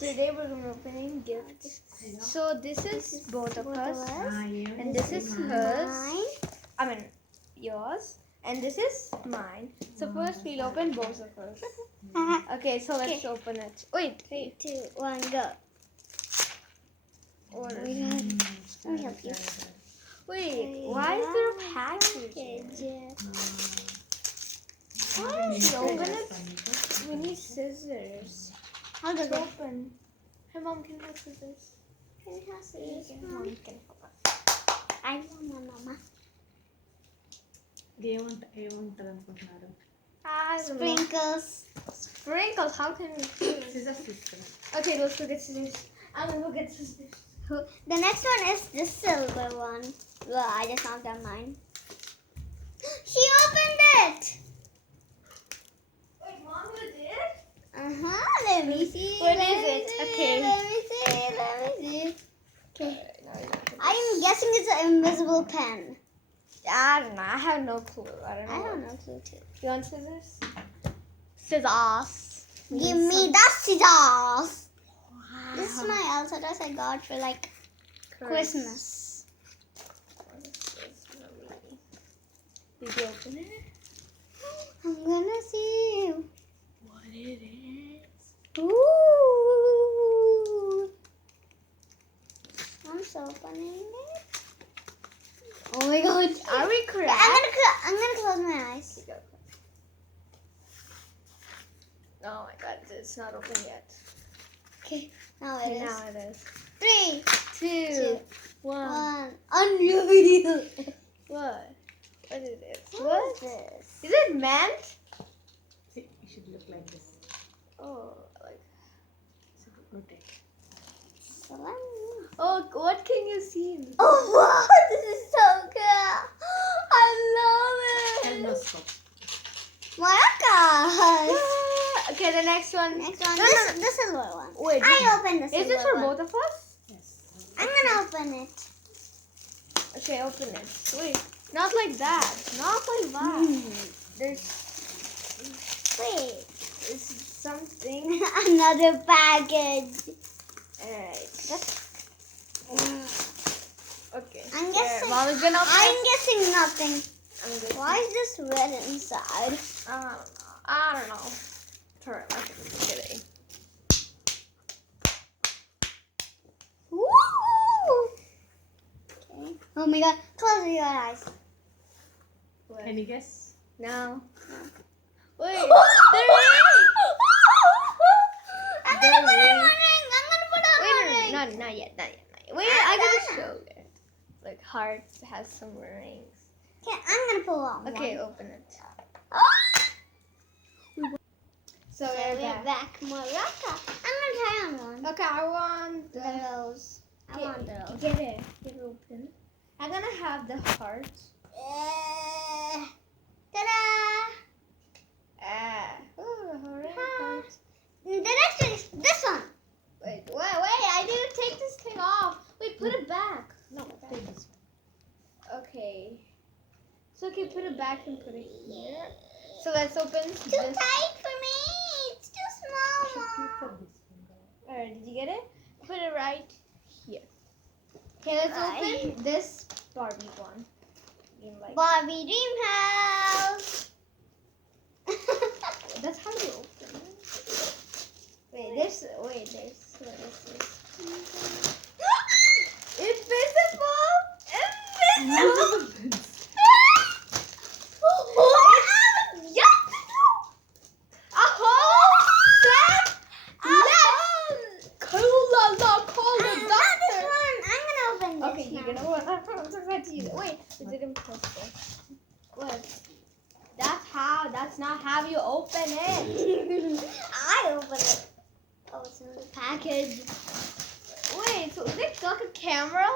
Today we're going to opening gifts. So this is both of us. And this is hers. I mean yours. And this is mine. So first we'll open both of us. Okay, so let's open it. Wait. 3, 2, 1, go. What Let is me help you. Wait, why is there a package? Why is it open it? We need scissors. I'll go. It's open. Hey mom, can you have scissors? Can you have scissors, Mom Mom? can help us. I want my mama. ఏముంటది అనుకుంటున్నారు I don't know. Sprinkles. Sprinkles, how can we do it? Scissors తీసుకురా Okay, let's go get scissors. I'm gonna go get scissors. The next one is the silver one. Well, I just knocked out mine. She opened it! Wait, mom, you did? Let me see. What let is me it? see, Okay. Let me see. Okay. No, you don't. I'm guessing it's an invisible pen. I don't know. I have no clue. I don't know. I don't know clue too. You want scissors? Scissors. Give me the scissors. This is my Elsa dress I got for like Christmas. Did you open it? I'm gonna see. What it is? Ooh. I'm so opening it. Oh my god. Are we correct? I'm gonna close my eyes. Oh my god, it's not open yet. Okay, now it is. Now it is. 3, 2, 1. 1. Unreal. What? What is it? What is this? Is it mint? See, it should look like this. Oh, like. Rotate. Oh, what can you see? Oh wow, this is so cool. I love it. Helmoscope. Maracas. Okay, the next one. Next one. No, The silver one. Wait, I opened the silver is this for one. both of us? Yes. I'm gonna open it. Okay, open it. Wait, not like that. Not like that. There's Wait. something. Another package. Alright. Okay. I'm guessing. Mom is gonna open I'm it. guessing nothing. I'm guessing. Why is this red inside? I don't know. Alright, I'm kidding. Woo! Okay. Oh my god. Close your eyes. What? Any guess? No. No. Wait. I'm gonna put it on ring. I'm gonna put it on Wait, ring. no, not yet. Wait, I gotta show it. Like heart has some rings. Okay, I'm gonna pull on Okay, one. open it. So we're back. Maraca. I'm gonna try on one. Okay, I want The rose. I want the rose. Get it. Get it open. I'm gonna have the heart. Ta-da! Heart. The next one is this one. Wait, I didn't take this thing off. Wait, put it back. No, Take this one. okay. So okay, put it back and put it here. So let's open Too this. tight for me. It's too small, Keep Mom. this one. Alright, did you get it? Put it right here. Okay, let's Right. open this Barbie one. You like Barbie Dream House. that's how you open it. Wait, there's what is this? Invisible! A whole set! Cola, doctor! I'm gonna open this Okay, you're now. gonna want. I'm so excited to use it. Wait, is it impossible? What? That's not how you open it. I open it. Oh, it's in the package. Wait, so is it like a camera